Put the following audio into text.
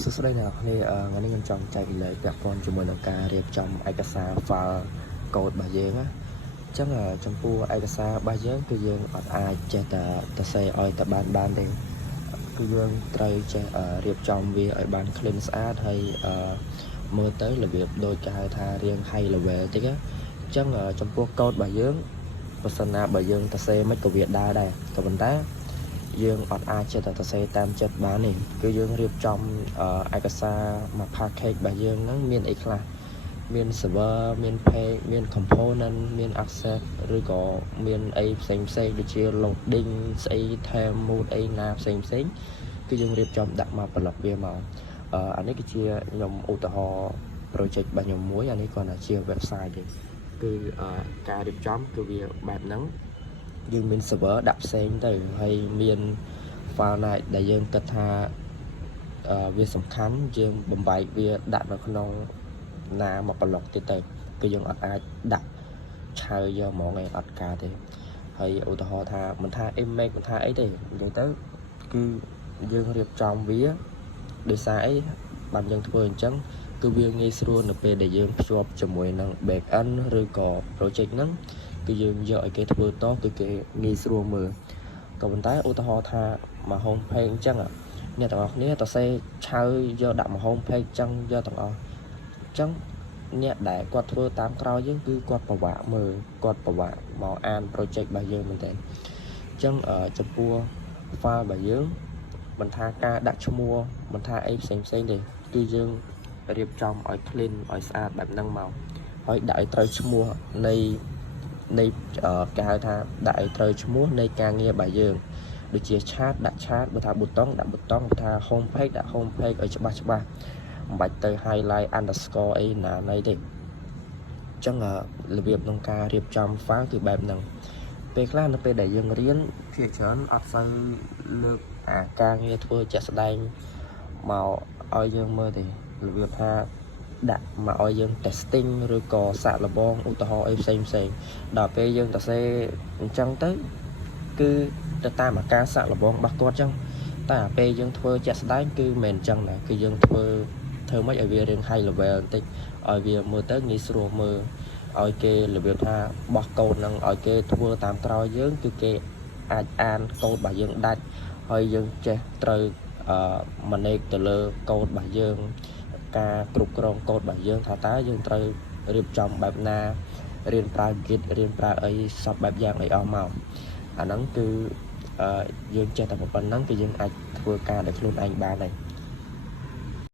សួស្តីអ្នកនរគ្នាថ្ងៃនេះខ្ញុំចង់ចែករំលែកពាក់ព័ន្ធជាមួយនឹងការរៀបចំឯកសារ file កូដរបស់យើងណាអញ្ចឹងចំពោះឯកសាររបស់យើងគឺយើងអត់អាចចេះតែសរសេរឲ្យតែបានទេគឺយើងត្រូវចេះរៀបចំវាឲ្យបាន clean ស្អាតហើយមើលទៅរបៀបដូចគេហៅថារៀង high level តិចណាអញ្ចឹងចំពោះកូដរបស់យើងបើសិនណាបើយើងសរសេរមិនក៏វាដើរដែរក៏ប៉ុន្តែយើងអត់អាចចេះតែសរសេរតាមចិត្តបានទេគឺយើងរៀបចំឯកសារមួយ package របស់យើងហ្នឹងមានអីខ្លះមាន server មាន page មាន component មាន access ឬក៏មានអីផ្សេងដូចជា loading ស្អី time mode អីណាផ្សេងគឺយើងរៀបចំដាក់មកប្លុកវាមកអានេះគឺជាខ្ញុំឧទាហរណ៍ project របស់ខ្ញុំមួយអានេះគ្រាន់តែជា website ទេគឺការរៀបចំគឺវាបែបហ្នឹងយើងមាន server ដាក់ផ្សេងទៅហើយមាន file ណាដែលយើងគិតថាវាសំខាន់យើងបំបែកវាដាក់នៅក្នុងណាមកប្លុកទៀតទៅគឺយើងអត់អាចដាក់ឆៅយកហ្មងឯងអត់ការទេហើយឧទាហរណ៍ថាមិនថា image មិនថាអីទេនិយាយទៅគឺយើងរៀបចំវាដោយសារអីបានយើងធ្វើអញ្ចឹងគឺវាងាយស្រួលនៅពេលដែលយើងភ្ជាប់ជាមួយនឹង back end ឬក៏ project ហ្នឹងគឺយើងយកឲ្យគេធ្វើតគឺគេងាយស្រួលមើលក៏ប៉ុន្តែឧទាហរណ៍ថាមក home page អញ្ចឹងអ្នកទាំងអស់គ្នាតសេឆៅយកដាក់មក home page អញ្ចឹងយកទាំងអស់អញ្ចឹងអ្នកដែលគាត់ធ្វើតាមក្រោយយើងគឺគាត់ពិបាកមើលគាត់ពិបាកមកអាន project របស់យើងមែនតើអញ្ចឹងចំពោះ file របស់យើងមិនថាការដាក់ឈ្មោះមិនថាអីផ្សេងទេគឺយើងរៀបចំឲ្យ clean ឲ្យស្អាតបែបហ្នឹងមកហើយដាក់ឲ្យត្រូវឈ្មោះនៃគេហៅថាដាក់ឲ្យត្រូវឈ្មោះនៃការងាររបស់យើងដូចជាឆាតដាក់ឆាតបើថាប៊ូតុងដាក់ប៊ូតុងបើថា home page ដាក់ home page ឲ្យច្បាស់មិនបាច់ទៅ highlight underscore អីណាណីទេអញ្ចឹងរបៀបក្នុងការរៀបចំ file គឺបែបហ្នឹងពេលខ្លះនៅពេលដែលយើងរៀនភាគច្រើនអត់សូវលើកអាការងារធ្វើជាក់ស្ដែងមកឲ្យយើងមើលទេរបៀបថាដាក់មកឲ្យយើង testing ឬក៏សាកល្បងឧទាហរណ៍អីផ្សេងដល់ពេលយើងទៅសេអញ្ចឹងទៅគឺទៅតាមអាការសាកល្បងរបស់គាត់អញ្ចឹងតែពេលយើងធ្វើជាក់ស្ដែងគឺមិនអញ្ចឹងដែរគឺយើងធ្វើមិនឲ្យវារៀង high level បន្តិចឲ្យវាមើលទៅងាយស្រួលមើលឲ្យគេរបៀបថាបោះកូដហ្នឹងឲ្យគេធ្វើតាមក្រោយយើងគឺគេអាចអានកូដរបស់យើងដាច់ហើយយើងចេះត្រូវmanage ទៅលើកូដរបស់យើងការគ្រប់គ្រងកូដរបស់យើងថាតើយើងត្រូវរៀបចំបែបណារៀនប្រើ Git រៀនប្រើអីសពបែបយ៉ាងអីអស់មកអាហ្នឹងគឺយើងចេះតែប៉ុណ្ណឹងគឺយើងអាចធ្វើការដោយខ្លួនឯងបានហើយ